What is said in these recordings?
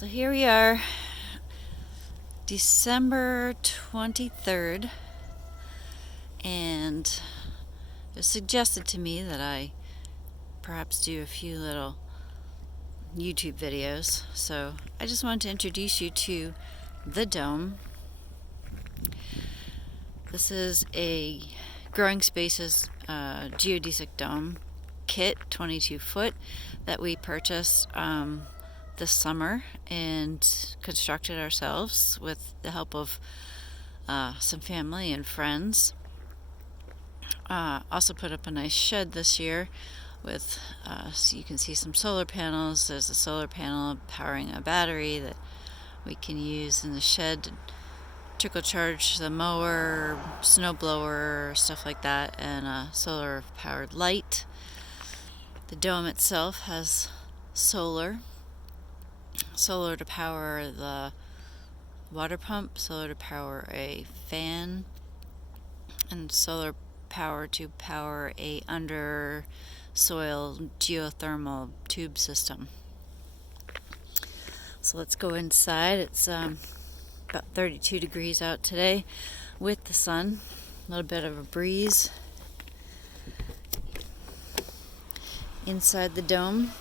So here we are, December 23rd, and it was suggested to me that I perhaps do a few little YouTube videos. So I just wanted to introduce you to the dome. This is a Growing Spaces geodesic dome kit, 22 foot, that we purchased this summer and constructed ourselves with the help of some family and friends. Also put up a nice shed this year with, so you can see some solar panels. There's a solar panel powering a battery that we can use in the shed to trickle charge the mower, snow blower, stuff like that, and a solar powered light. The dome itself has solar to power the water pump, solar to power a fan, and solar power to power a under soil geothermal tube system. So let's go inside. It's about 32 degrees out today with the sun, a little bit of a breeze. Inside the dome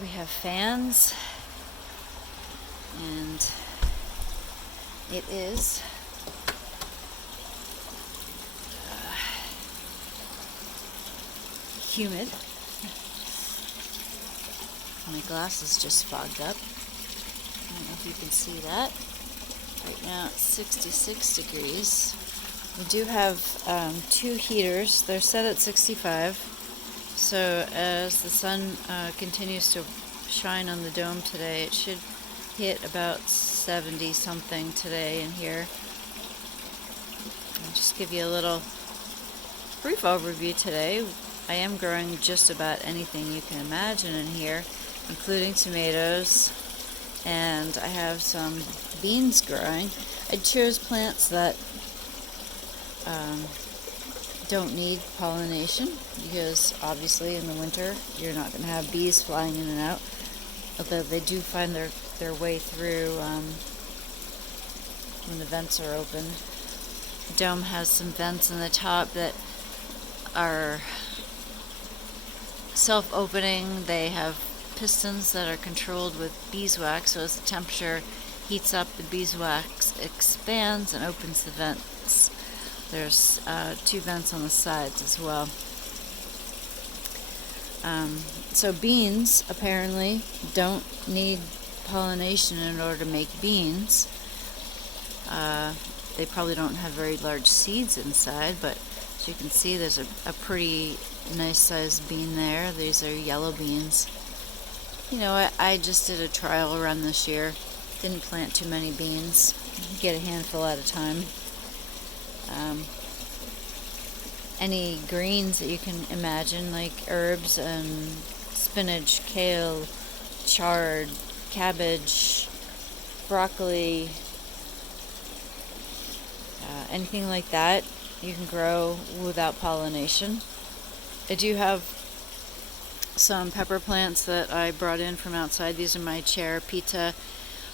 we have fans, and it is humid. My glasses just fogged up. I don't know if you can see that. Right now it's 66 degrees. We do have two heaters. They're set at 65. So as the sun continues to shine on the dome today, it should hit about 70 something today in here. I'll just give you a little brief overview today. I am growing just about anything you can imagine in here, including tomatoes, and I have some beans growing. I chose plants that don't need pollination, because obviously in the winter you're not going to have bees flying in and out, although they do find their way through when the vents are open. The dome has some vents in the top that are self-opening. They have pistons that are controlled with beeswax, so as the temperature heats up, the beeswax expands and opens the vents. There's two vents on the sides as well. So beans apparently don't need pollination in order to make beans. They probably don't have very large seeds inside, but as you can see, there's a pretty nice sized bean there. These are yellow beans. You know, I just did a trial run this year. Didn't plant too many beans. Get a handful at a time. Any greens that you can imagine, like herbs and spinach, kale, chard, cabbage, broccoli, anything like that, you can grow without pollination. I do have some pepper plants that I brought in from outside. These are my Cherry Pita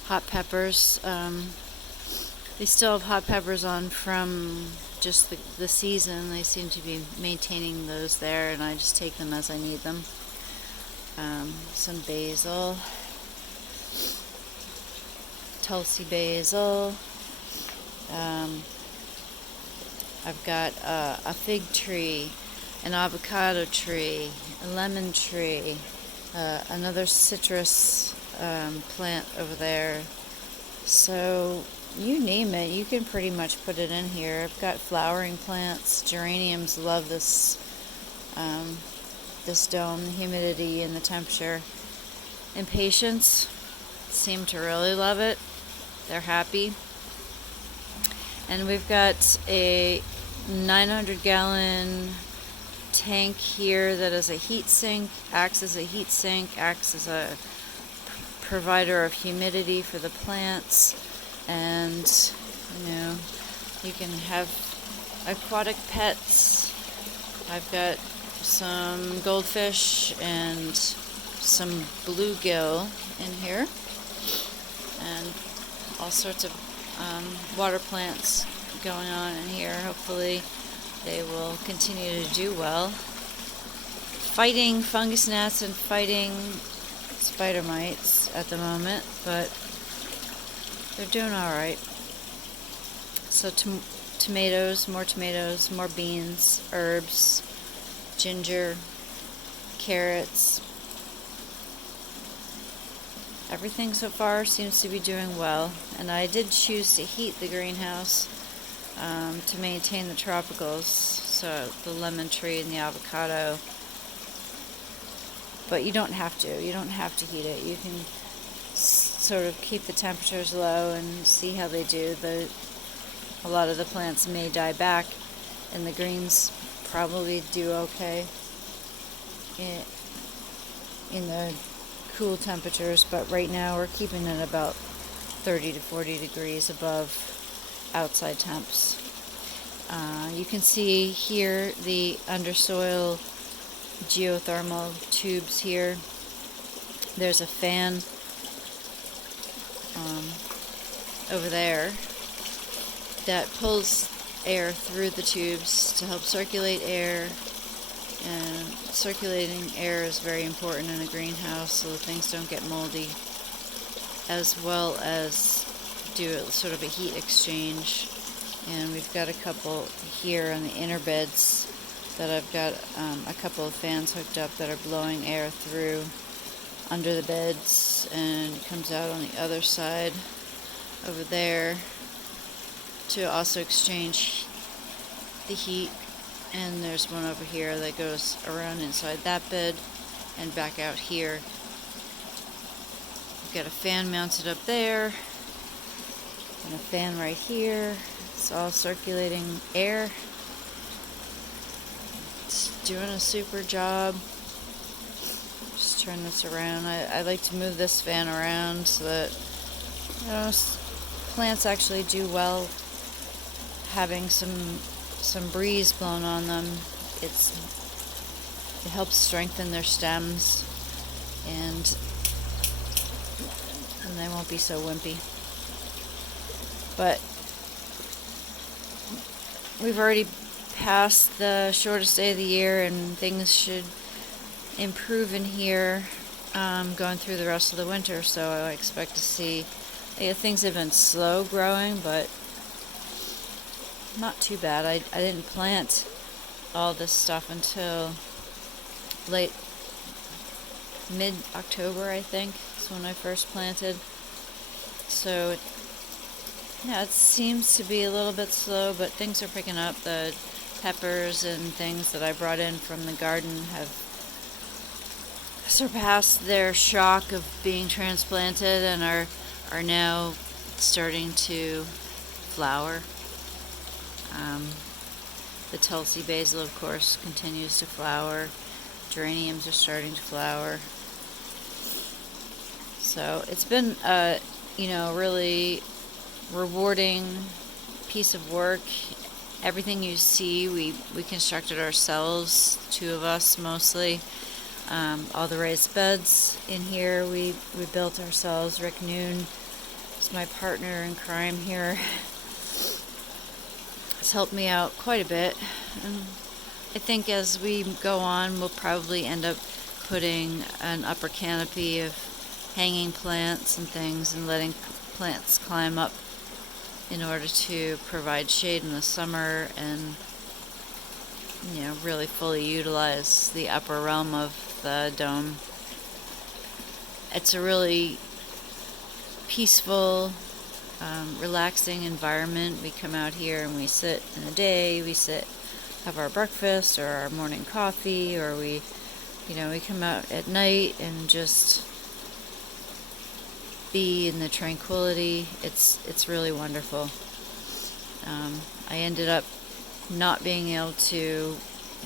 hot peppers. They still have hot peppers on from just the season. They seem to be maintaining those there, and I just take them as I need them. Some basil, Tulsi basil. I've got a fig tree, an avocado tree, a lemon tree, another citrus plant over there. So you name it, you can pretty much put it in here. I've got flowering plants. Geraniums love this dome. The humidity and the temperature. Impatiens seem to really love it. They're happy. And we've got a 900-gallon tank here that is a heat sink, acts as a heat sink, acts as a provider of humidity for the plants. And you can have aquatic pets. I've got some goldfish and some bluegill in here. and all sorts of water plants going on in here. Hopefully they will continue to do well. Fighting fungus gnats and fighting spider mites at the moment, but they're doing alright. So tomatoes, more beans, herbs, ginger, carrots. Everything so far seems to be doing well, and I did choose to heat the greenhouse to maintain the tropicals, so the lemon tree and the avocado. But you don't have to. You don't have to heat it. You can sort of keep the temperatures low and see how they do. A lot of the plants may die back, and the greens probably do okay in the cool temperatures, but right now we're keeping it about 30 to 40 degrees above outside temps. You can see here the undersoil geothermal tubes here. There's a fan over there that pulls air through the tubes to help circulate air, and circulating air is very important in a greenhouse so that things don't get moldy, as well as do sort of a heat exchange. And we've got a couple here on the inner beds that I've got a couple of fans hooked up that are blowing air through under the beds, and it comes out on the other side over there to also exchange the heat. And there's one over here that goes around inside that bed and back out here. We've got a fan mounted up there and a fan right here. It's all circulating air. It's doing a super job. Just turn this around. I like to move this fan around so that, you know, plants actually do well having some breeze blown on them. It helps strengthen their stems, and they won't be so wimpy. But we've already passed the shortest day of the year, and things should improve in here going through the rest of the winter. So I expect to see, things have been slow growing, but not too bad. I didn't plant all this stuff until late mid-October, I think, is when I first planted. So yeah, it seems to be a little bit slow, but things are picking up. The peppers and things that I brought in from the garden have surpassed their shock of being transplanted and are now starting to flower. The Tulsi basil, of course, continues to flower. Geraniums are starting to flower. So it's been a really rewarding piece of work. Everything you see, we constructed ourselves, 2 of us mostly. All the raised beds in here we built ourselves. Rick Noon is my partner in crime here. It's helped me out quite a bit, and I think as we go on we'll probably end up putting an upper canopy of hanging plants and things and letting plants climb up in order to provide shade in the summer and really fully utilize the upper realm of the dome. It's a really peaceful, relaxing environment. We come out here and we sit in the day, have our breakfast or our morning coffee, or we come out at night and just be in the tranquility. It's really wonderful. I ended up not being able to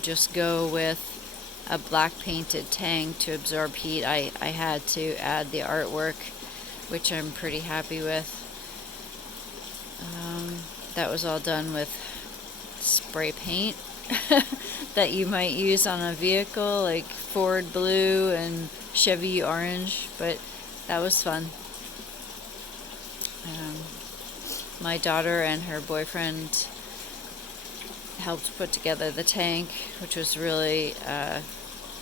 just go with a black painted tank to absorb heat. I had to add the artwork, which I'm pretty happy with. That was all done with spray paint that you might use on a vehicle, like Ford blue and Chevy orange, but that was fun. Um, my daughter and her boyfriend helped put together the tank, which was really,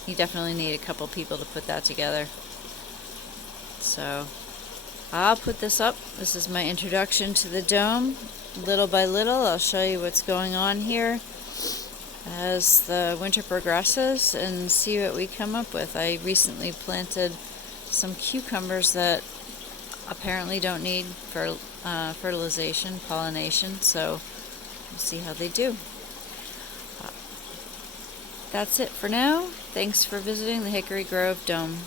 you definitely need a couple people to put that together. So I'll put this up. This is my introduction to the dome. Little by little, I'll show you what's going on here as the winter progresses and see what we come up with. I recently planted some cucumbers that apparently don't need fertilization, pollination, so we'll see how they do. That's it for now. Thanks for visiting the Hickory Grove Dome.